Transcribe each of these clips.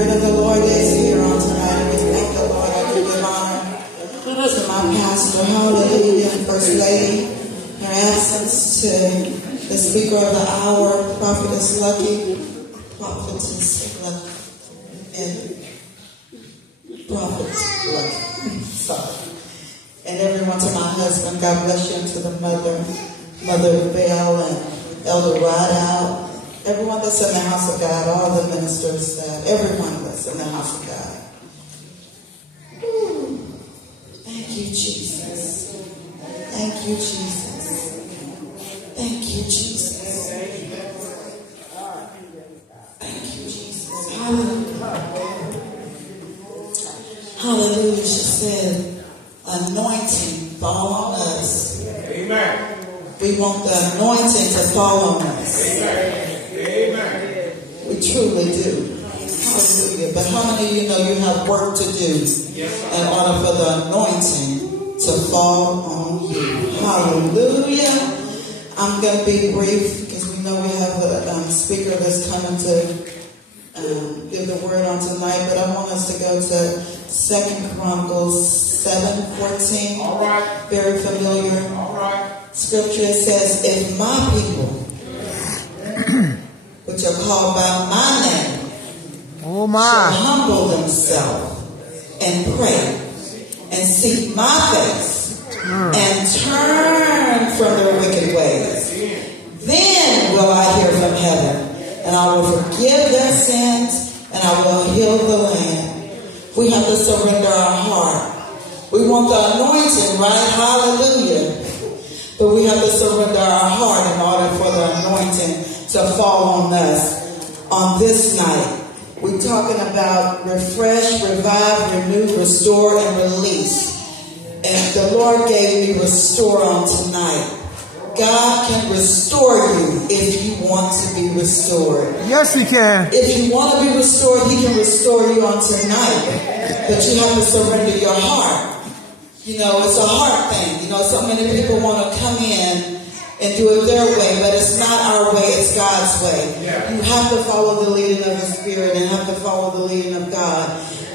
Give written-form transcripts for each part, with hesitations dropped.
Spirit of the Lord is here on tonight. We thank the Lord. I give honor to my pastor, hallelujah, and First Lady, her absence, to the speaker of the hour, Prophetess Lucky, and Prophet Lucky, sorry. And everyone, to my husband, God bless you, and to the Mother Bell and Elder Rideout, everyone that's in the house of God, all the ministers, everyone that's in the house of God. Ooh. Thank you, Jesus. Thank you, Jesus. Thank you, Jesus. Thank you, Jesus. Hallelujah. Hallelujah. She said, anointing fall on us. Amen. We want the anointing to fall on us. Amen. Amen. We truly do. Hallelujah. But how many of you know you have work to do in order for the anointing to fall on you? Hallelujah. I'm going to be brief because we know we have a speaker that's coming to give the word on tonight. But I want us to go to 2 Chronicles 7:14. All right. Very familiar. All right. Scripture says, if my people, which are called by my name, shall humble themselves and pray and seek my face and turn from their wicked ways, then will I hear from heaven, and I will forgive their sins, and I will heal the land. We have to surrender our heart. We want the anointing, right? Hallelujah. But we have to surrender our heart in order for the anointing to fall on us on this night. We're talking about refresh, revive, renew, restore, and release. And the Lord gave me restore on tonight. God can restore you if you want to be restored. Yes, He can. If you want to be restored, He can restore you on tonight. But you have to surrender your heart. You know, it's a heart thing. You know, so many people want to come in and do it their way, but it's not our way, it's God's way. Yeah. You have to follow the leading of the Spirit and have to follow the leading of God.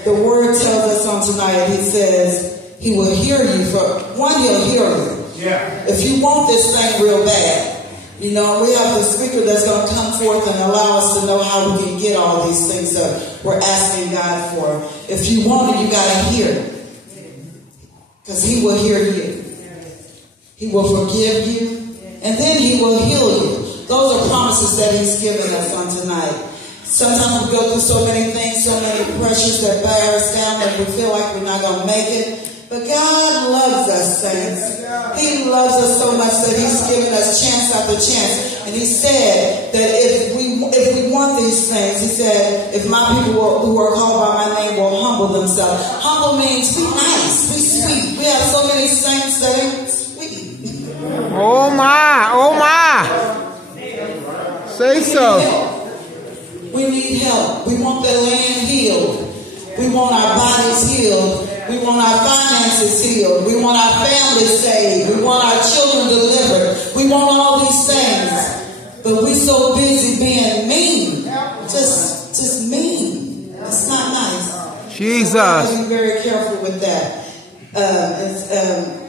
The Word tells us on tonight, He says He will hear you. For one, He'll hear you. Yeah. If you want this thing real bad, you know, we have the speaker that's going to come forth and allow us to know how we can get all these things that we're asking God for. If you want it, you got to hear it. Because He will hear you. He will forgive you. And then He will heal you. Those are promises that He's given us on tonight. Sometimes we go through so many things, so many pressures that bear us down that we feel like we're not going to make it. But God loves us, saints. He loves us so much that He's given us chance after chance. And He said that if we want these things, He said, if my people who are called by my name will humble themselves. Humble means be nice, be sweet. We have so many saints that ain't sweet. Oh my, oh my. Say so. We need help. We want the land healed. We want our bodies healed. We want our finances healed. We want our families saved. We want our children delivered. We want all these things. But we're so busy being mean. Just mean. It's not nice. Jesus. So we have to be very careful with that.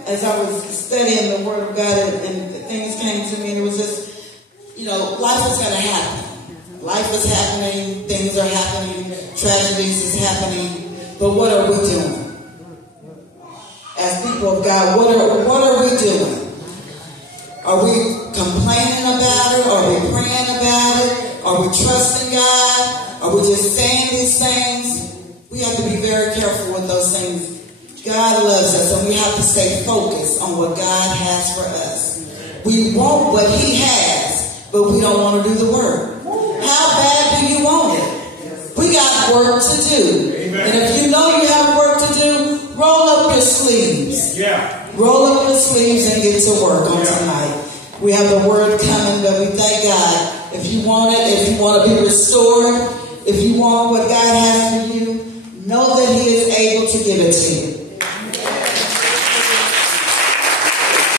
As I was studying the Word of God and things came to me, and it was just, you know, life is going to happen. Life is happening. Things are happening. Tragedies is happening. But what are we doing? As people of God, what are we doing? Are we complaining about it? Are we praying about it? Are we trusting God? Are we just saying these things? We have to be very careful with those things. God loves us, and we have to stay focused on what God has for us. We want what He has, but we don't want to do the work. How bad do you want it? We got work to do. Amen. And if you know you have work to do, roll up your sleeves. Yeah. Roll up your sleeves and get to work on tonight. We have the word coming, but we thank God. If you want it, if you want to be restored, if you want what God has for you, know that He is able to give it to you.